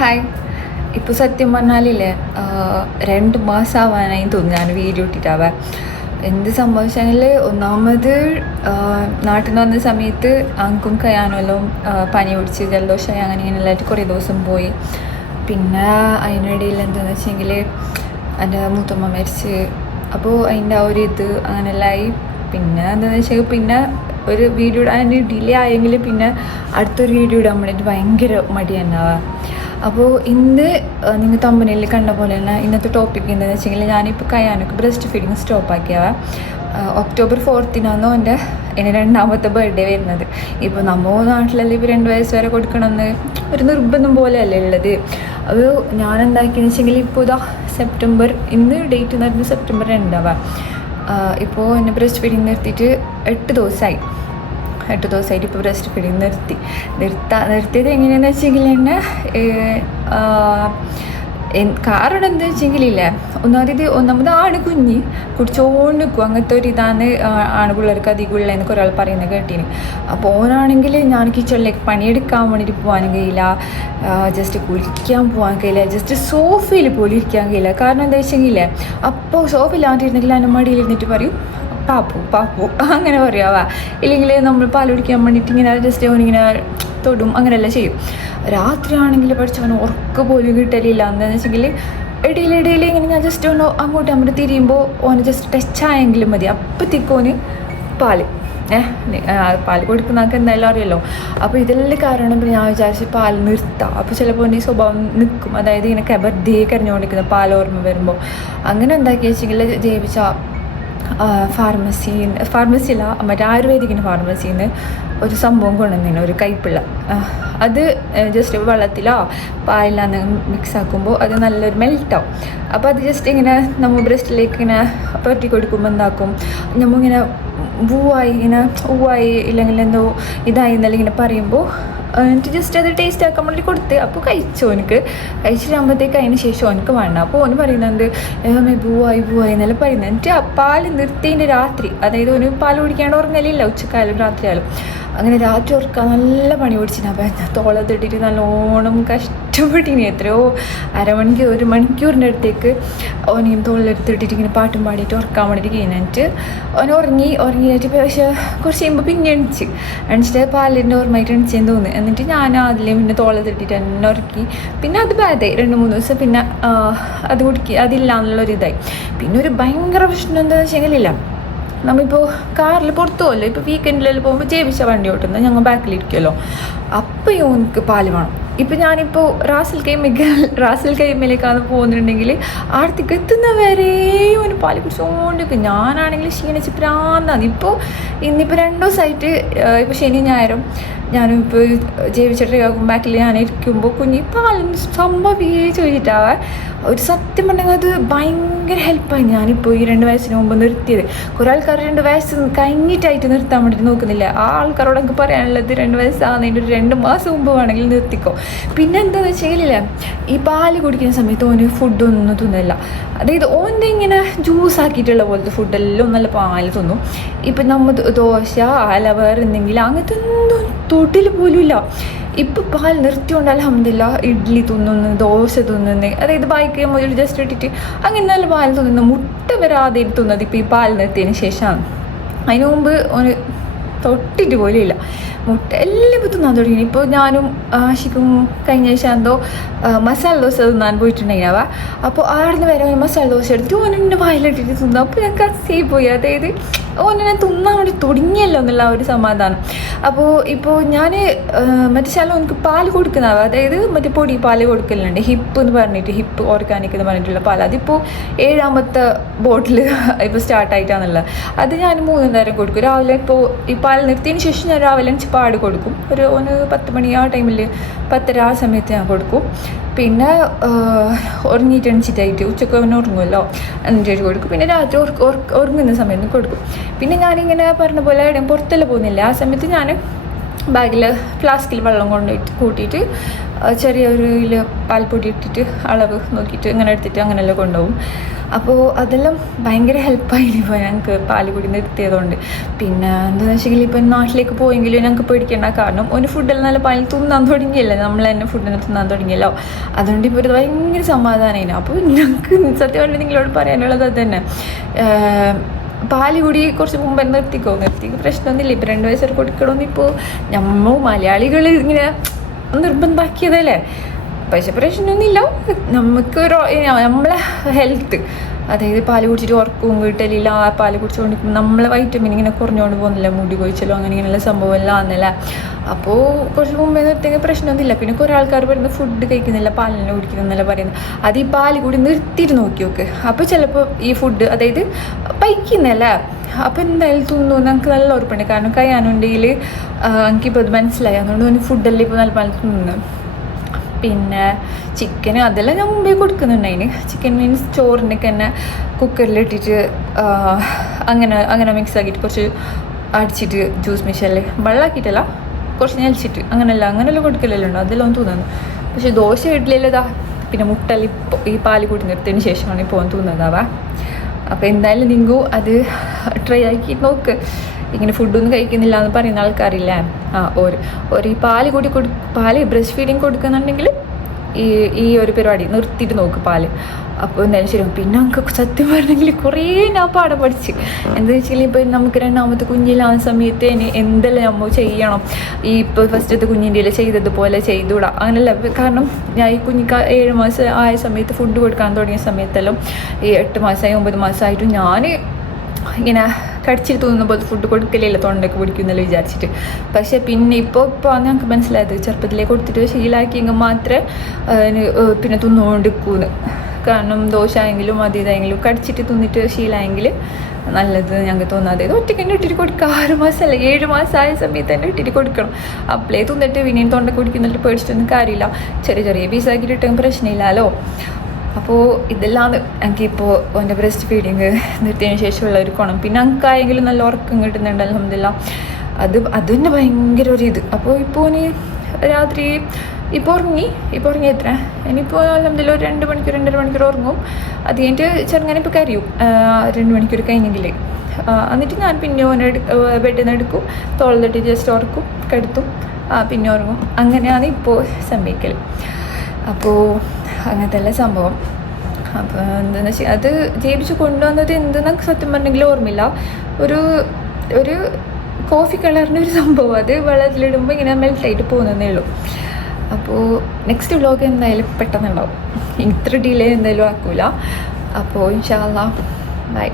Hi. ഇപ്പോൾ സത്യം പറഞ്ഞാലില്ലേ രണ്ട് മാസം ആവാനായി തോന്നുന്നു ഞാൻ വീഡിയോ ഇട്ടിട്ടാവാ. എന്ത് സംഭവിച്ചെങ്കിൽ ഒന്നാമത് നാട്ടിൽ നിന്ന് വന്ന സമയത്ത് അങ്കും കയ്യാനെല്ലാം പനി പിടിച്ച് ജലദോഷമായി അങ്ങനെ ഇങ്ങനെ എല്ലായിട്ട് കുറേ ദിവസം പോയി. പിന്നെ അതിനിടയിൽ എന്താണെന്ന് വെച്ചെങ്കിൽ എന്റെ മൂത്തമ്മ മരിച്ച്. അപ്പോൾ അതിന്റെ ആ ഒരു ഇത് അങ്ങനെയെല്ലാം ആയി പിന്നെ എന്താണെന്ന് വെച്ചാൽ പിന്നെ ഒരു വീഡിയോ ഇടാൻ ഡിലേ ആയെങ്കിൽ പിന്നെ അടുത്തൊരു വീഡിയോ ഇടാൻ വേണ്ടിയിട്ട് ഭയങ്കര മടി ഉണ്ടാവുക അപ്പോൾ ഇന്ന് നിങ്ങൾ തമ്പനിയിൽ കണ്ട പോലെ തന്നെ ഇന്നത്തെ ടോപ്പിക് എന്താണെന്ന് വെച്ചെങ്കിൽ ഞാനിപ്പോൾ കയ്യാനൊക്കെ ബ്രസ്റ്റ് ഫീഡിങ് സ്റ്റോപ്പ് ആക്കിയവ ഒക്ടോബർ ഫോർത്തിനാണോ എന്റെ എന്റെ രണ്ടാമത്തെ ബർത്ത്ഡേ വരുന്നത്. ഇപ്പോൾ നമ്മോ നാട്ടിലല്ലേ ഇപ്പോൾ രണ്ട് വയസ്സ് വരെ കൊടുക്കണമെന്ന് ഒരു നിർബന്ധം പോലെയല്ലേ ഉള്ളത് അത് ഞാൻ എന്താക്കിയെന്ന് വെച്ചെങ്കിൽ ഇപ്പോൾ ഇതാ സെപ്റ്റംബർ ഇന്ന് ഡേറ്റ് എന്ന് പറയുന്നത് സെപ്റ്റംബർ രണ്ടാവാം. ഇപ്പോൾ എന്നെ ബ്രസ്റ്റ് ഫീഡിങ് നിർത്തിയിട്ട് എട്ട് ദിവസമായി എട്ട് ദിവസമായിട്ട് ഇപ്പോൾ ബ്രസ്റ്റ് ഫീഡിങ് നിർത്തി. നിർത്താ നിർത്തിയത് എങ്ങനെയാണെന്ന് വെച്ചെങ്കിൽ തന്നെ കാരണം എന്താ വെച്ചെങ്കിലില്ലേ ഒന്നാമത് ഒന്നാമത് ആണ് കുഞ്ഞ് കുടിച്ചോണ്ട് നിൽക്കും. അങ്ങനത്തെ ഒരു ഇതാണ് ആണ് പിള്ളേർക്ക് അധികം ഉള്ളതെന്നൊക്കെ ഒരാൾ പറയുന്നത് കേട്ടീന്. അപ്പോൾ ഓനാണെങ്കിൽ ഞാൻ കിച്ചണിലേക്ക് പണിയെടുക്കാൻ വേണ്ടിയിട്ട് പോകാനും കഴിയില്ല. ജസ്റ്റ് കുളിക്കാൻ പോകാൻ കഴിയില്ല. ജസ്റ്റ് സോഫയിൽ പോലും ഇരിക്കാൻ കഴിയില്ല. കാരണം എന്താ വെച്ചെങ്കിൽ അപ്പോൾ സോഫയിലാണ്ടിരുന്നെങ്കിൽ എന്റെ ഇരുന്നിട്ട് പറയും പാപ്പു പാപ്പു. അങ്ങനെ പറയാവാ ഇല്ലെങ്കിൽ നമ്മൾ പാൽ കുടിക്കാൻ വേണ്ടിയിട്ട് ഇങ്ങനെ ജസ്റ്റ് ഓനിങ്ങനെ തൊടും അങ്ങനെയെല്ലാം ചെയ്യും. രാത്രിയാണെങ്കിൽ പഠിച്ചവൻ ഉറക്ക പോലും കിട്ടലില്ല. എന്താണെന്ന് വെച്ചെങ്കിൽ ഇടയിലിടയിൽ ഇങ്ങനെ ഞാൻ ജസ്റ്റ് ഒന്ന് അങ്ങോട്ട് അങ്ങോട്ട് തിരിയുമ്പോൾ ഓന് ജസ്റ്റ് ടച്ച് ആയെങ്കിലും മതി. അപ്പത്തേക്കും ഓന് പാൽ. ഏഹ് പാൽ കൊടുക്കുന്നതൊക്കെ എന്തായാലും അറിയല്ലോ. അപ്പോൾ ഇതെല്ലാം കാരണം ഞാൻ വിചാരിച്ച് പാൽ നിർത്താം. അപ്പോൾ ചിലപ്പോൾ എന്റെ സ്വഭാവം നിൽക്കും അതായത് ഇങ്ങനെ കബർദേ കരഞ്ഞുകൊണ്ടിരിക്കുന്ന പാൽ ഓർമ്മ വരുമ്പോൾ അങ്ങനെ എന്താക്കി വെച്ചെങ്കിൽ ജൈവിച്ച ഫാർമസി ഫാർമസിയില്ല മറ്റേ ആയുർവേദിക്കിന്റെ ഫാർമസിയിൽ നിന്ന് ഒരു സംഭവം കൊണ്ടുവന്നിന് ഒരു കൈപ്പിള്ള. അത് ജസ്റ്റ് വെള്ളത്തിലോ പാലിലാന്ന് മിക്സ് ആക്കുമ്പോൾ അത് നല്ലൊരു മെൽറ്റാവും അപ്പോൾ അത് ജസ്റ്റ് ഇങ്ങനെ നമ്മൾ ബ്രസ്റ്റിലേക്ക് ഇങ്ങനെ പറ്റി കൊടുക്കുമ്പോൾ എന്താക്കും നമ്മളിങ്ങനെ പൂവായി ഇങ്ങനെ പൂവായി ഇല്ലെങ്കിൽ എന്തോ ഇതായി എന്നല്ല ഇങ്ങനെ പറയുമ്പോൾ എന്നിട്ട് ജസ്റ്റ് അത് ടേസ്റ്റ് ആക്കാൻ വേണ്ടി കൊടുത്ത് അപ്പോൾ കഴിച്ചു ഓനക്ക്. കഴിച്ചിട്ടാകുമ്പോഴത്തേക്ക് അതിന് ശേഷം ഓനക്ക് വേണം അപ്പോൾ ഓന് പറയുന്നത് പൂവായി പൂവായി എന്നെല്ലാം പറയുന്നത്. എന്നിട്ട് ആ പാൽ നിർത്തിന്റെ രാത്രി അതായത് ഓന് പാൽ കുടിക്കാണ്ട് ഉറങ്ങലില്ല ഉച്ചക്കാലം രാത്രിയായാലും. അങ്ങനെ രാത്രി ഉറക്കാൻ നല്ല പണി പിടിച്ചിന്. അപ്പം തോളത്തിട്ടിട്ട് നല്ലോണം കഷ്ടപ്പെട്ടിനി. എത്രയോ അരമണിക്കൂർ ഒരു മണിക്കൂറിന്റെ അടുത്തേക്ക് ഓനെയും തോളിലെടുത്തിട്ടിട്ട് ഇങ്ങനെ പാട്ടും പാടിയിട്ട് ഉറക്കാൻ വേണ്ടിയിട്ട് കഴിഞ്ഞിട്ട് ഓൻ ഉറങ്ങി ഉറങ്ങിയിട്ട് പക്ഷേ കുറച്ച് കഴിയുമ്പോൾ പിന്നെ എണിച്ച്. എണിച്ചിട്ട് പാലിന്റെ ഓർമ്മയായിട്ട് എണിച്ചെന്ന് തോന്നി എന്നിട്ട് ഞാൻ ആദ്യം പിന്നെ തോളത്തിട്ടിട്ട് എന്നെ ഉറക്കി. പിന്നെ അത് ബാധായി രണ്ട് മൂന്ന് ദിവസം പിന്നെ അത് കുടിക്കുക അതില്ല എന്നുള്ളൊരിതായി പിന്നെ ഒരു ഭയങ്കര പ്രശ്നം എന്താണെന്ന് വെച്ചെങ്കിലില്ല നമ്മളിപ്പോൾ കാറിൽ പുറത്തു പോകല്ലോ ഇപ്പോൾ വീക്കെൻഡിലെല്ലാം പോകുമ്പോൾ ജേവിച്ച വണ്ടി ഓട്ടുന്നത് ഞങ്ങൾ ബാക്കിലിരിക്കുമല്ലോ അപ്പോൾ യോനിക്ക് പാൽ വേണം. ഇപ്പം ഞാനിപ്പോൾ റാസൽ കൈമിക്ക റാസൽ കൈമയിലേക്കാണ് പോകുന്നുണ്ടെങ്കിൽ ആടത്തേക്ക് എത്തുന്നവരെ ഒരു പാൽ കുടിച്ചുകൊണ്ടിരിക്കും ഞാനാണെങ്കിൽ ക്ഷീണിച്ച് പ്രാന്താണ്. ഇപ്പോൾ ഇന്നിപ്പോൾ രണ്ട് ദിവസമായിട്ട് ഇപ്പോൾ ശനി ഞായറും ഞാനിപ്പോൾ ജൈവിച്ചിട്ട് ബാക്കിൽ ഞാൻ ഇരിക്കുമ്പോൾ കുഞ്ഞി പാലും സംഭവം ചോദിച്ചിട്ടാവാ ഒരു സത്യം പറഞ്ഞാൽ അത് ഭയങ്കര ഹെൽപ്പായി ഞാനിപ്പോൾ ഈ രണ്ട് വയസ്സിന് മുമ്പ് നിർത്തിയത്. കുറേ ആൾക്കാർ രണ്ട് വയസ്സ് കഴിഞ്ഞിട്ടായിട്ട് നിർത്താൻ വേണ്ടിയിട്ട് നോക്കുന്നില്ല. ആ ആൾക്കാരോട് എനിക്ക് പറയാനുള്ളത് രണ്ട് വയസ്സാകുന്നതിന്റെ ഒരു രണ്ട് മാസം മുമ്പ് വേണമെങ്കിൽ നിർത്തിക്കോ. പിന്നെ എന്താണെന്ന് വെച്ചെങ്കിലില്ല ഈ പാൽ കുടിക്കുന്ന സമയത്ത് ഓന് ഫുഡൊന്നും തിന്നില്ല അതായത് ഓന്റെ ഇങ്ങനെ ജ്യൂസ് ആക്കിയിട്ടുള്ള പോലത്തെ ഫുഡെല്ലാം നല്ല പാൽ തിന്നും. ഇപ്പം നമ്മൾ ദോശ അല വേറെ എന്തെങ്കിലും അങ്ങനത്തെ ഒന്നും തൊട്ടിൽ പോലും ഇല്ല ഇപ്പം പാൽ നിർത്തിയോണ്ട് അലഹമില്ല ഇഡ്ഡലി തിന്നുന്നു ദോശ തിന്നുന്നു അതായത് ബൈക്ക് മുതൽ ജസ്റ്റ് ഇട്ടിട്ട് അങ്ങനെ നല്ല പാൽ തിന്നുന്നു മുട്ട വരാതെ തിന്നത് ഇപ്പോൾ ഈ പാൽ നിർത്തിയതിന് ശേഷമാണ്. അതിനു മുമ്പ് ഒരു തൊട്ടിട്ട് പോലും ഇല്ല മുട്ട എല്ലാം തിന്നാൻ തുടങ്ങി. ഇപ്പോൾ ഞാനും ആഷിക്കും കഴിഞ്ഞ ആഴ്ച എന്തോ മസാല ദോശ തിന്നാൻ പോയിട്ടുണ്ടെങ്കിലാവാ അപ്പോൾ ആടുന്ന് വരെ മസാല ദോശ എടുത്തിട്ട് ഓനെന്റെ വായിലിട്ടിട്ട് തിന്നു. അപ്പോൾ ഞങ്ങൾക്ക് അസേ പോയി. അതായത് ഓനെ തിന്നാൻ വേണ്ടി തുടങ്ങിയല്ലോ എന്നുള്ള ആ ഒരു സമാധാനം. അപ്പോൾ ഇപ്പോൾ ഞാൻ മറ്റേ ശാലം എനിക്ക് പാൽ കൊടുക്കുന്നവ. അതായത് മറ്റേ പൊടി പാൽ കൊടുക്കലുണ്ട്. ഹിപ്പ് എന്ന് പറഞ്ഞിട്ട് ഹിപ്പ് ഓർഗാനിക് എന്ന് പറഞ്ഞിട്ടുള്ള പാൽ അതിപ്പോൾ ഏഴാമത്തെ ബോട്ടിൽ ഇപ്പോൾ സ്റ്റാർട്ടായിട്ടാണുള്ളത്. അത് ഞാൻ മൂന്ന് നേരം കൊടുക്കും. രാവിലെ ഇപ്പോൾ ഈ പാൽ നിർത്തിയതിന് ശേഷം ഞാൻ രാവിലെ എനിക്ക് പാട് കൊടുക്കും. ഒരു ഒന്ന് പത്ത് മണി ആ ടൈമിൽ പത്തര ആ സമയത്ത് ഞാൻ കൊടുക്കും. പിന്നെ ഉറങ്ങിയിട്ട് എണിച്ചിട്ടായിട്ട് ഉച്ചയ്ക്ക് അവന് ഉറങ്ങുമല്ലോ. എന്നിട്ട് കൊടുക്കും. പിന്നെ രാത്രി ഉറങ്ങുന്ന സമയത്ത് കൊടുക്കും. പിന്നെ ഞാനിങ്ങനെ പറഞ്ഞ പോലെ എവിടെയും പുറത്തെല്ലാം പോകുന്നില്ല. ആ സമയത്ത് ഞാൻ ബാഗിൽ ഫ്ലാസ്കിൽ വെള്ളം കൊണ്ടുപോയിട്ട് കൂട്ടിയിട്ട് ചെറിയൊരു ഇതിൽ പാൽപ്പൊടി ഇട്ടിട്ട് അളവ് നോക്കിയിട്ട് ഇങ്ങനെ എടുത്തിട്ട് അങ്ങനെയെല്ലാം കൊണ്ടുപോകും. അപ്പോൾ അതെല്ലാം ഭയങ്കര ഹെൽപ്പായി ഇപ്പോൾ ഞങ്ങൾക്ക് പാൽ കുടി നിർത്തിയതുകൊണ്ട് പിന്നെ എന്താണെന്ന് വെച്ചെങ്കിൽ ഇപ്പം നാട്ടിലേക്ക് പോയെങ്കിലും ഞങ്ങൾക്ക് പേടിക്കേണ്ട കാരണം ഒരു ഫുഡെല്ലാം നല്ല പാലിൽ തിന്നാൻ തുടങ്ങിയല്ലേ? നമ്മൾ തന്നെ ഫുഡിനെ തിന്നാൻ തുടങ്ങിയല്ലോ. അതുകൊണ്ട് ഇപ്പോൾ ഒരു ഭയങ്കര സമാധാനമായിരുന്നു അപ്പോൾ ഞങ്ങൾക്ക് സത്യം പറഞ്ഞാൽ നിങ്ങളോട് പറയാനുള്ളത് അത് തന്നെ. പാൽ കൂടി കുറച്ച് മുമ്പ് നിർത്തിക്കോ? നിർത്തിക്ക് പ്രശ്നമൊന്നുമില്ല. ഇപ്പം രണ്ട് വയസ്സൊരു കൊടുക്കണമെന്ന് ഇപ്പോൾ നമ്മൾ മലയാളികൾ ഇങ്ങനെ നിർബന്ധമാക്കിയതല്ലേ? പക്ഷെ പ്രശ്നമൊന്നുമില്ല. നമുക്ക് ഒരു നമ്മളെ ഹെൽത്ത് അതായത് പാൽ കുടിച്ചിട്ട് ഉറക്കവും കിട്ടലില്ല ആ പാൽ കുടിച്ചുകൊണ്ട് നമ്മളെ വൈറ്റമിൻ ഇങ്ങനെ കുറഞ്ഞുകൊണ്ട് പോകുന്നില്ല മുടി കൊഴിച്ചലോ അങ്ങനെ ഇങ്ങനെയുള്ള സംഭവം എല്ലാം ആണെന്നല്ല അപ്പോൾ കുറച്ച് മുമ്പേ നിർത്തിയെങ്കിൽ പ്രശ്നമൊന്നുമില്ല. പിന്നെ കുറേ ആൾക്കാർ പറയുന്നത് ഫുഡ് കഴിക്കുന്നില്ല പാലിനെ കുടിക്കുന്നില്ല പറയുന്നത്. അത് ഈ പാൽ കൂടി നിർത്തിയിട്ട് നോക്കി നോക്ക്. അപ്പോൾ ചിലപ്പോൾ ഈ ഫുഡ് അതായത് പൈക്കുന്നില്ല അപ്പോൾ എന്തായാലും തോന്നുന്നു നമുക്ക് നല്ല ഉറപ്പുണ്ട്. കാരണം കഴിയാനുണ്ടെങ്കിൽ എനിക്കിപ്പോൾ അത് മനസ്സിലായി. അതുകൊണ്ട് തന്നെ ഫുഡെല്ലാം ഇപ്പോൾ നല്ല പാൽ തിന്നു പിന്നെ ചിക്കന് അതെല്ലാം ഞാൻ മുമ്പേ കൊടുക്കുന്നുണ്ടായിന്. ചിക്കൻ മീൻസ് ചോറിനൊക്കെ തന്നെ കുക്കറിലിട്ടിട്ട് അങ്ങനെ അങ്ങനെ മിക്സ് ആക്കിയിട്ട് കുറച്ച് അടിച്ചിട്ട് ജ്യൂസ് മിഷനിൽ വെള്ളമാക്കിയിട്ടല്ല കുറച്ച് ഞലിച്ചിട്ട് അങ്ങനെയല്ല അങ്ങനെയല്ല കൊടുക്കലല്ലോ ഉണ്ടോ അതെല്ലാം തോന്നുന്നു. പക്ഷേ ദോശ ഇഡ്ഡലിയിലതാ പിന്നെ മുട്ടൽ ഇപ്പോൾ ഈ പാൽ കൂട്ടി നിർത്തിയതിന് ശേഷമാണ് ഇപ്പോൾ തോന്നുന്നതാവാ അപ്പോൾ എന്തായാലും നിങ്ങൾ അത് ട്രൈ ആക്കി നോക്ക്. ഇങ്ങനെ ഫുഡൊന്നും കഴിക്കുന്നില്ല എന്ന് പറയുന്ന ആൾക്കാരില്ലേ? ഒരു ഒരു പാൽ കൂടി കൊടു പാൽ ബ്രസ്റ്റ് ഫീഡിങ് കൊടുക്കുന്നുണ്ടെങ്കിൽ ഈ ഈ ഒരു പരിപാടി നിർത്തിയിട്ട് നോക്ക് പാൽ. അപ്പോൾ എന്തായാലും ശരി. പിന്നെ നമുക്ക് സത്യം പറഞ്ഞെങ്കിൽ കുറേ ഞാൻ പാഠം പഠിച്ച്. എന്താ വെച്ചാൽ ഇപ്പോൾ നമുക്ക് രണ്ടാമത്തെ കുഞ്ഞിലാവുന്ന സമയത്ത് ഇനി എന്തെല്ലാം നമ്മൾ ചെയ്യണം. ഈ ഇപ്പോൾ ഫസ്റ്റത്തെ കുഞ്ഞിന്റെ ചെയ്തതുപോലെ ചെയ്തുവിടാം അങ്ങനെയല്ല. കാരണം ഞാൻ ഈ കുഞ്ഞിക്ക് ഏഴ് മാസം ആയ സമയത്ത് ഫുഡ് കൊടുക്കാൻ തുടങ്ങിയ സമയത്തെല്ലാം ഈ എട്ട് മാസമായി ഒമ്പത് മാസമായിട്ടും ഞാൻ ഇങ്ങനെ കടിച്ചിട്ട് തോന്നുന്ന പോലെ ഫുഡ് കൊടുക്കലില്ല തൊണ്ടയ്ക്ക് പിടിക്കുന്നല്ലോ വിചാരിച്ചിട്ട്. പക്ഷേ പിന്നെ ഇപ്പോൾ ഇപ്പോൾ ഞങ്ങൾക്ക് മനസ്സിലായത് ചെറുപ്പത്തിലേ കൊടുത്തിട്ട് ശീലാക്കിയെങ്കിൽ മാത്രമേ പിന്നെ തിന്നുകൊണ്ടിരിക്കൂന്ന് കാരണം ദോശ ആയെങ്കിലും അത് ഇതായെങ്കിലും കടിച്ചിട്ട് തിന്നിട്ട് ശീലമായെങ്കിൽ നല്ലത് ഞങ്ങൾക്ക് തോന്നാതെ ഒറ്റയ്ക്ക് തന്നെ ഇട്ടിട്ട് കൊടുക്കുക ആറ് മാസമല്ല ഏഴ് മാസമായ സമയത്ത് തന്നെ ഇട്ടിട്ട് കൊടുക്കണം. അപ്പളേ തിന്നിട്ട് പിന്നെയും തൊണ്ട കുടിക്കുന്നിട്ട് പേടിച്ചിട്ടൊന്നും കാര്യമില്ല. ചെറിയ ചെറിയ പീസാക്കിയിട്ട് ഇട്ടും പ്രശ്നമില്ലല്ലോ അപ്പോൾ ഇതെല്ലാം എനിക്കിപ്പോൾ എന്റെ ബ്രസ്റ്റ് ഫീഡിങ് നിർത്തിയതിന് ശേഷമുള്ള ഒരു ഗുണം. പിന്നെ എനിക്കായെങ്കിലും നല്ല ഉറക്കം കിട്ടുന്നുണ്ട് അലഹമില്ല അത് അത് തന്നെ ഭയങ്കര ഒരു ഇത്. അപ്പോൾ ഇപ്പോൾ ഇനി രാത്രി ഇപ്പോൾ ഉറങ്ങി? ഇപ്പോൾ ഉറങ്ങി എത്ര? ഇനിയിപ്പോൾ അലഹമില്ല ഒരു രണ്ട് മണിക്കൂർ രണ്ടര മണിക്കൂർ ഉറങ്ങും. അത് കഴിഞ്ഞിട്ട് ചെറുങ്ങനെ ഇപ്പോൾ കരയും. രണ്ട് മണിക്കൂർ കഴിഞ്ഞെങ്കിൽ എന്നിട്ട് ഞാൻ പിന്നെ ഓനെ ബെഡിൽ നിന്ന് എടുക്കും. തോളിലിട്ട് ജസ്റ്റ് ഉറക്കും കെടുത്തും. പിന്നെ ഉറങ്ങും. അങ്ങനെയാണ് ഇപ്പോൾ സംഭവിക്കൽ അപ്പോൾ അങ്ങനത്തെ സംഭവം. അപ്പോൾ എന്താണെന്ന് വെച്ചാൽ അത് ജയിപ്പിച്ച് കൊണ്ടുവന്നത് എന്തെന്ന് സത്യം പറഞ്ഞെങ്കിൽ ഓർമ്മയില്ല. ഒരു ഒരു കോഫി കളറിന്റെ ഒരു സംഭവം. അത് വെള്ളത്തിലിടുമ്പോൾ ഇങ്ങനെ മെൽറ്റായിട്ട് പോകുന്നതേ ഉള്ളൂ. അപ്പോൾ നെക്സ്റ്റ് വ്ലോഗ് എന്തായാലും പെട്ടെന്നുണ്ടാവും. ഇത്ര ഡിലേ എന്തായാലും ആക്കൂല. അപ്പോൾ ഇൻഷാല്ല ബൈ